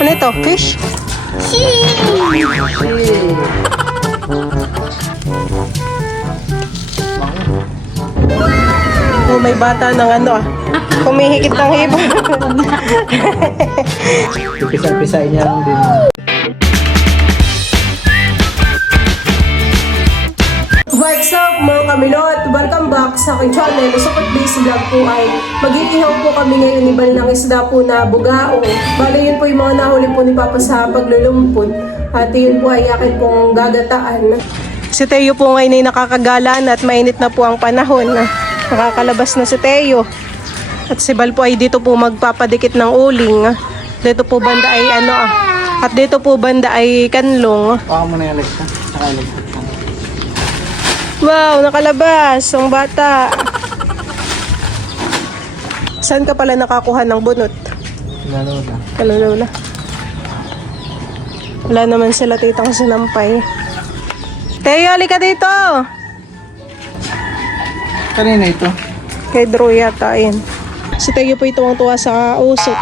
Ano ito? Fish? Oh, may bata ng ano ah. Kumihikit ng hibo. Pisa-pisain niya lang din. What's up mga kamilot? Welcome back sa aking channel. Sa Base Vlog po ay mag-iihaw po kami ngayon ni Bal ng isda po na bugaong. Bale yun po yung mga nahuli po ni Papa sa paglulumpon. At yun po ay akin pong gagataan. Si Teo po ngayon ay nakakagalan at mainit na po ang panahon. Nakakalabas na si Teo. At si Bal po ay dito po magpapadikit ng uling. Dito po banda ay ano ah. At dito po banda ay kanlong. Baka mo na yung legs ka. Saka yung legs ka. Wow, nakalabas ang bata. Saan ka pala nakakuha ng bunot? Lalo. Kalolola. Wala naman sila titang sinampay. Teo, halika dito. Kanina ito. Kay Drew yata, ayan. Si Teo po itong tuwa sa usok.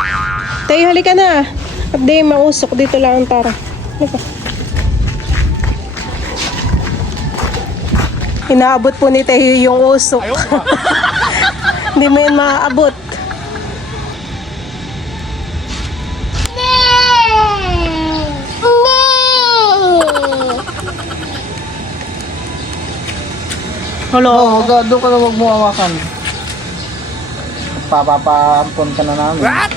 Teo, halika na. At di mausok, dito lang ang tara. Halika. Inaabot po ni Teo yung usok. Hindi mo yun maaabot. Hello. Oo, doon ka na huwag mo hawakan. Papapaampon ka na namin. What?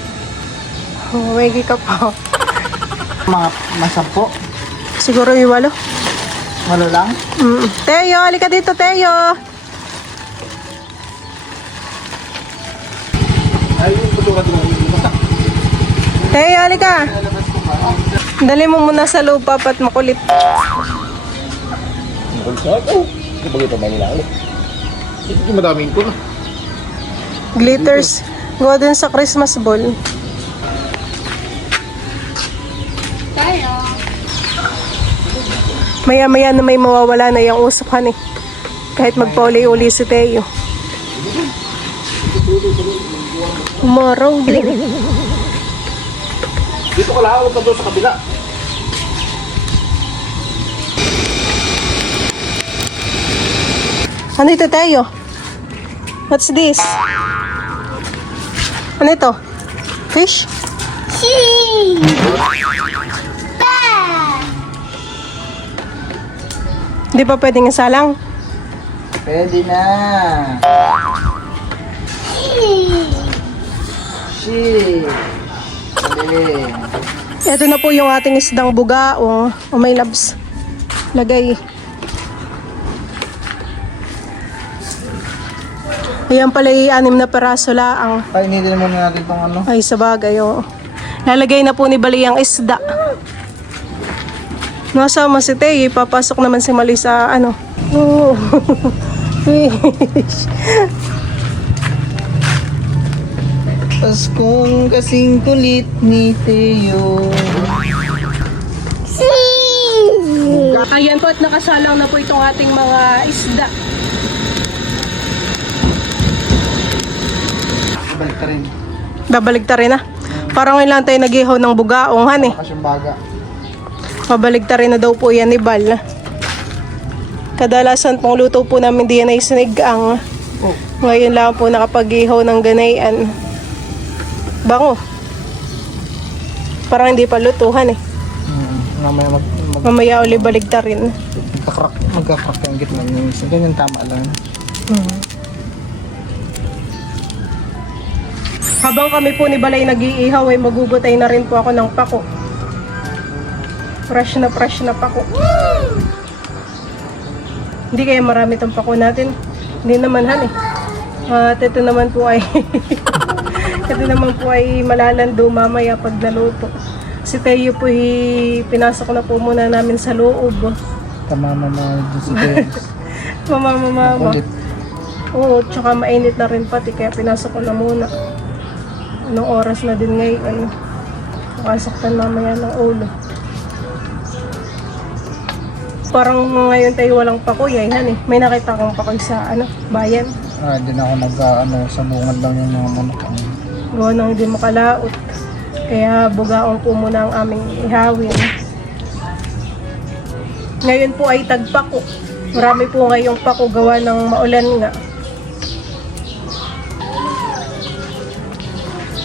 Oh, may ka pa. Mga masampo. Siguro yung 8. Walo lang. Teo, halika dito, Teo. Teo, halika. Dali mo muna sa loob, Papa, at makulit. Ito madaming ko na. Glitters. Gawa dun sa Christmas ball. Maya-maya na may mawawala na yung usukan eh. Kahit magpauli-uli si Teo. Umaraw. Dito ka lang, huwag ka doon sa kabila. Ano ito, Teo? What's this? Ano ito? Fish? Hindi pa pwedeng isalang? Pwede na. Shit. Dali. Ito na po yung ating isdang buga o may labs. Lagay. Ayan pala yung 6 na peraso laang. Painitin muna natin itong ano. Ay, sa bagay, oo. Lalagay na po ni Bali ang isda. Nasama si Teo, papasok naman si Mali sa ano. Oh. Fish. Paskong kasing kulit ni Teo. Ayan po at nakasalang na po itong ating mga isda. Balik ka rin. Babalik ta rin na. Parang ngayon lang tayo nag-ihaw ng bugaong, han eh. Kasyang baga. Pabalik ta rin na daw po yan ni Bal. Kadalasan pong luto po namin diyan ay sinigang. Oh. Ngayon lang po nakapag-ihaw ng ganayan. Bango. Parang hindi pa lutuhan eh. Mamaya Mamaya uli balik ta rin. magkakrak yung gitna niya. So, ganyan tama lang. Habang kami po ni Balay nag-iihaw ay magugutay na rin po ako ng pako. Fresh na pako. Hindi kaya marami itong pako natin. Hindi naman han eh. At ito naman po ay malalando mamaya pag naluto. Si Teo po pinasok na po muna namin sa loob. Tamama na dun sa Teo. Mama. Kulit. Oo, tsaka mainit na rin pati kaya pinasok ko na muna. Anong oras na din ngayon? Makasaktan mamaya ng ulo. Parang ngayon tayo walang pakoy, han eh. May nakita akong pakoy sa bayan. Hindi na ako sa bungad lang yung mga manok. Gawa nang hindi makalaot. Kaya bugaong po muna ang aming ihawin. Ngayon po ay tagpako. Marami po ngayong pako gawa ng maulan nga.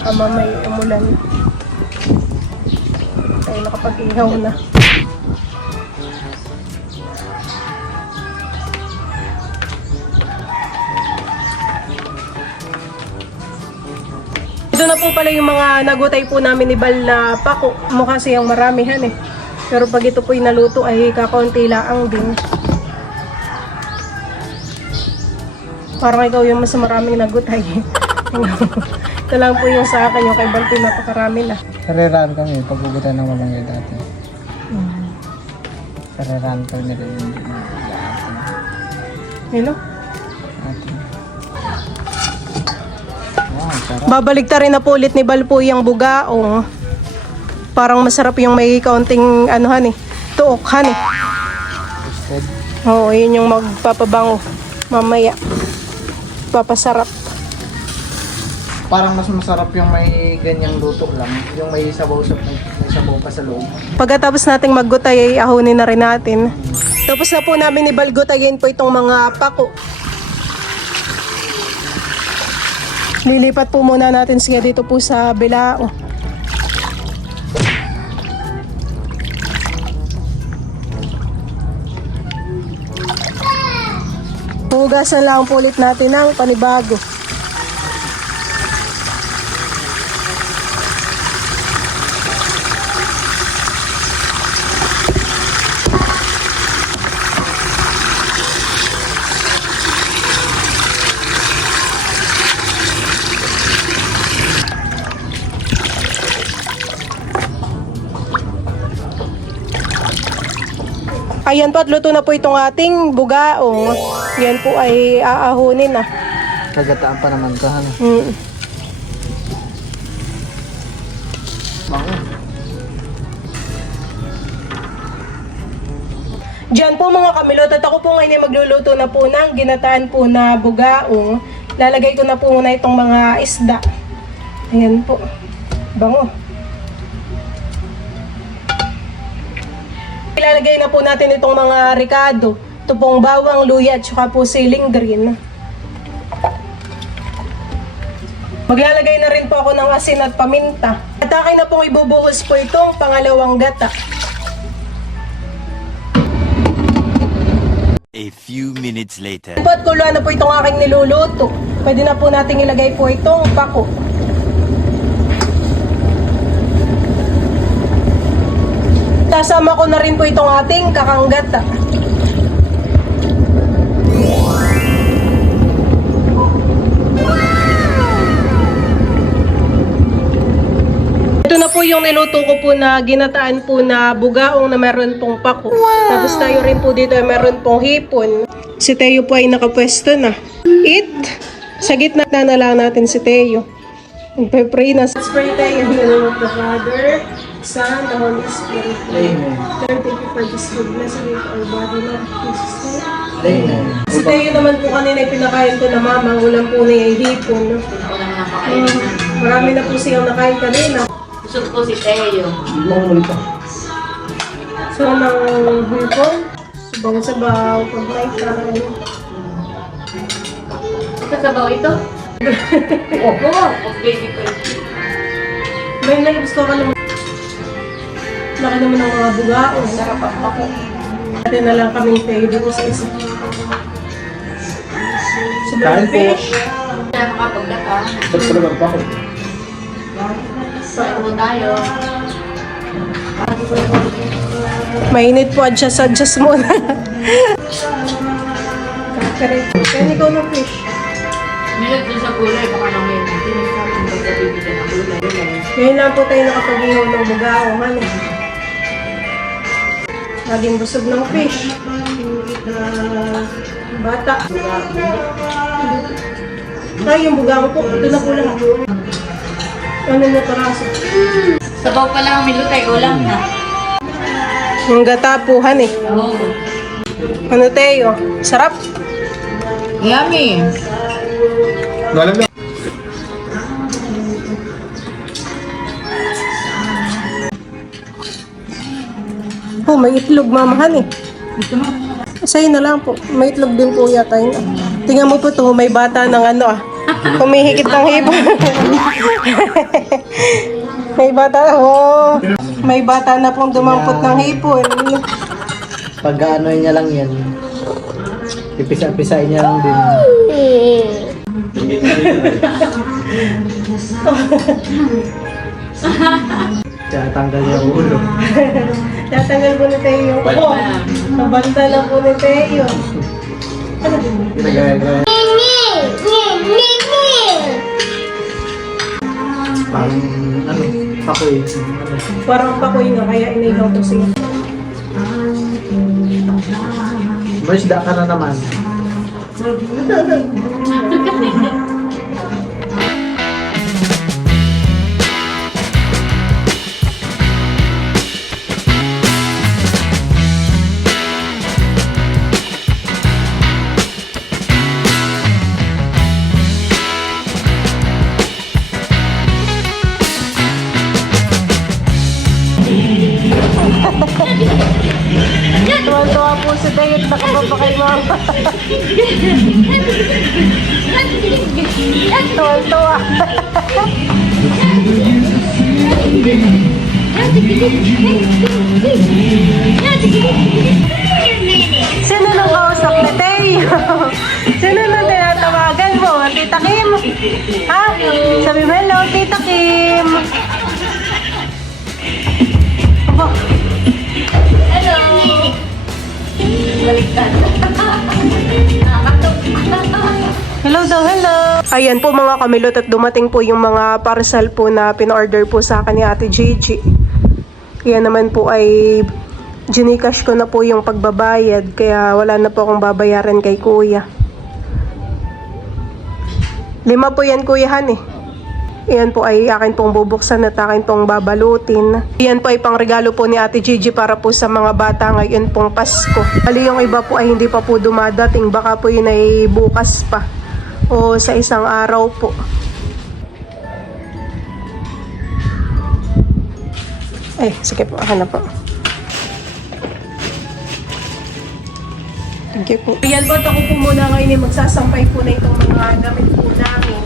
May umulan. Ay nakapag-ihaw na. Ito na po pala yung mga nagutay po namin ni Bal na pako. Mukha siyang maramihan eh. Pero pag ito po'y naluto ay kakaunti laang din. Parang ikaw yung mas maraming nagutay. Ito lang po yung sa akin, yung kay Bal po napakarami na. Karerahan kami, pagbubutan ng malunggay dati. Karerahan kami nila yung Hello? atin. Wow, sarap. Babalik ta rin na po ulit ni Bal po yung bugaong. Parang masarap yung may kaunting anuhan eh. Tuokhan eh. Roasted. Oo, yun yung magpapabango. Mamaya. Papasarap. Parang mas masarap yung may ganyang luto lang. Yung may sabaw pa sa loob. Pagkatapos nating maggutay ay ahonin na rin natin. Tapos na po namin ibalgutayin po itong mga pako. Lilipat po muna natin siya dito po sa bilao. Hugasan lang po ulit natin ng panibago. Ayan po at luto na po itong ating bugaong. Yan po ay aahonin na. Kagataan pa naman to, ano? Bango. Diyan po mga kamilot at ako po ngayon ay magluluto na po ng ginataan po na bugaong. Lalagay ko na po muna itong mga isda. Ayan po. Bango. Ilalagay na po natin itong mga ricado. Ito pong bawang, luya at saka po siling green. Maglalagay na rin po ako ng asin at paminta. At akin na pong ibubuhos po itong pangalawang gata. A few minutes later. At kuluan na po itong aking niluluto. Pwede na po nating ilagay po itong pako. Kasama ko na rin po itong ating kakanggata. Ito na po yung niluto ko po na ginataan po na bugaong na meron pong pako. Tapos tayo rin po dito ay meron pong hipon. Si Teo po ay nakapwesto na. Eat! Sa gitna na lang natin si Teo. Magpe-pray na. Let's pray tayo in the name of the Father, Son, the Holy Spirit. Amen. Lord, thank you for this goodness and our body, Lord Jesus name. Amen. Si Teo naman po kanina ay pinakain ko na mama. Ang ulam po niya ay hipon. No? Marami na po siyang nakain kanina. Gusto ko si Teo. Muli pa. So, ng hipon, sabaw-sabaw, pag-night. Ito sabaw ito? Oo, baby ko. May gusto ka naman. Laki naman ng mga bugao. Sarap ako. Natin na lang kaming Teo dito sa isa. Sobrang Kain po. fish. Nakakapagdaka. Ba't pala magpako? Kain mo tayo. Mainit po, adjust muna. Correct. Kaya ikaw ng fish. Nilag din sa gulay, baka na ngayon. Hindi na sa akin pagkabibigyan ng gulay. Ngayon lang po tayo nakapag-ihaw ng bugao. Ano? Laging busog ng fish. Bata. Ay, yung bugao po. Ito na po lang. Ano na paraso? Sabaw pa lang ang milutay, ulam na. Yung gatapuhan eh. Oo. Ano Teo? Sarap. Yummy. Alam mo. Oh, may itlog mamahan eh. Sa'yo na lang po. May itlog din po yata yun. Tingnan mo po to, may bata ng ano ah. Humihigit ng hipo. May bata, oh. May bata na pong dumampot ng hipon. Pag ano niya lang yan, pipisa-pisain niya lang din. Tsaka tanggal niya ang ulo. Tatanggal po ni Teo yung ko. Nabanta na po ni Teo. Nagagaya. Parang ano, pakoy. Parang pakoy na, kaya inailaw to siya. Marisda ka na naman. Tuwan-tuwa po si Teo at nakababa kay mama. Tuwan-tuwa. Sino nang kausap ni Teo? Sino nang tinatawagan mo? Tita Kim? Ha? Sabi mo, hello, Tita Kim. Aba. Hello daw, hello. Ayan po mga kamilot at dumating po yung mga parcel po na pin-order po sa akin ni Ate Gigi. Yan naman po ay Gcash ko na po yung pagbabayad kaya wala na po akong babayaran kay Kuya. 5 po yan Kuya Han eh. Iyan po ay akin pong bubuksan at akin pong babalutin. Iyan po ay pangregalo po ni Ate Gigi para po sa mga bata ngayon pong Pasko. Bali yung iba po ay hindi pa po dumadating. Baka po yun ay bukas pa. O sa isang araw po. Ay, sige po. Akin na po. Thank you po. Ayan po, ako po muna ngayon ay magsasampay po na itong mga damit po namin.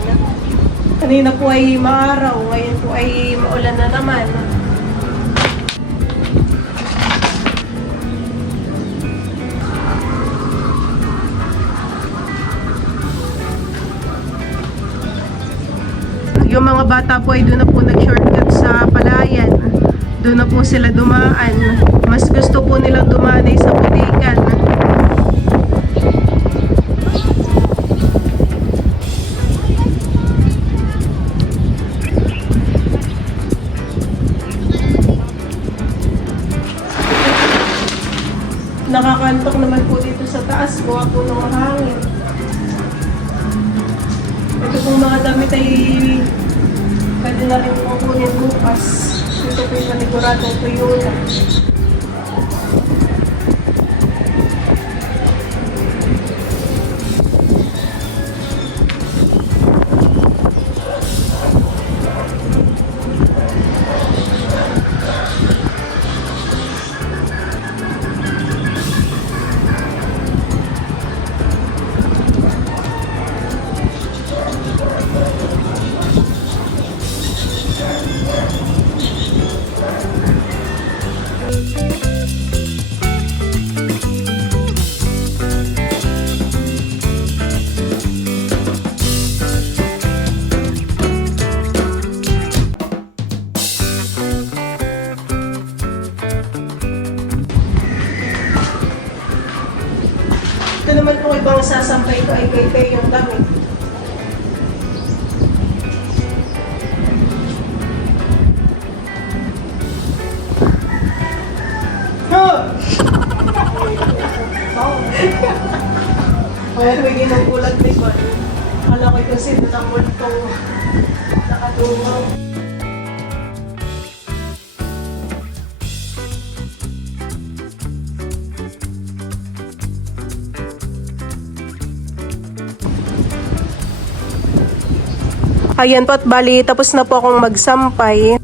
Kanina po ay maaraw, ngayon po ay maulan na naman. Yung mga bata po ay doon na po nag-shortcut sa Palayan. Doon na po sila dumaan. Mas gusto po nilang dumaan ay sa Butikan. Nakakantok naman po dito sa taas, buha po ng hangin. Ito pong mga damit ay pwede na rin po kunin bukas. Ito po yung paniguradong Toyota. Ito naman po ibang sasampay ko ay kay Teo yung damit. Kaya may ginugulat ni Juan. Kala ko ito sino ng multong nakatungaw. Ayan po at bali, tapos na po akong magsampay.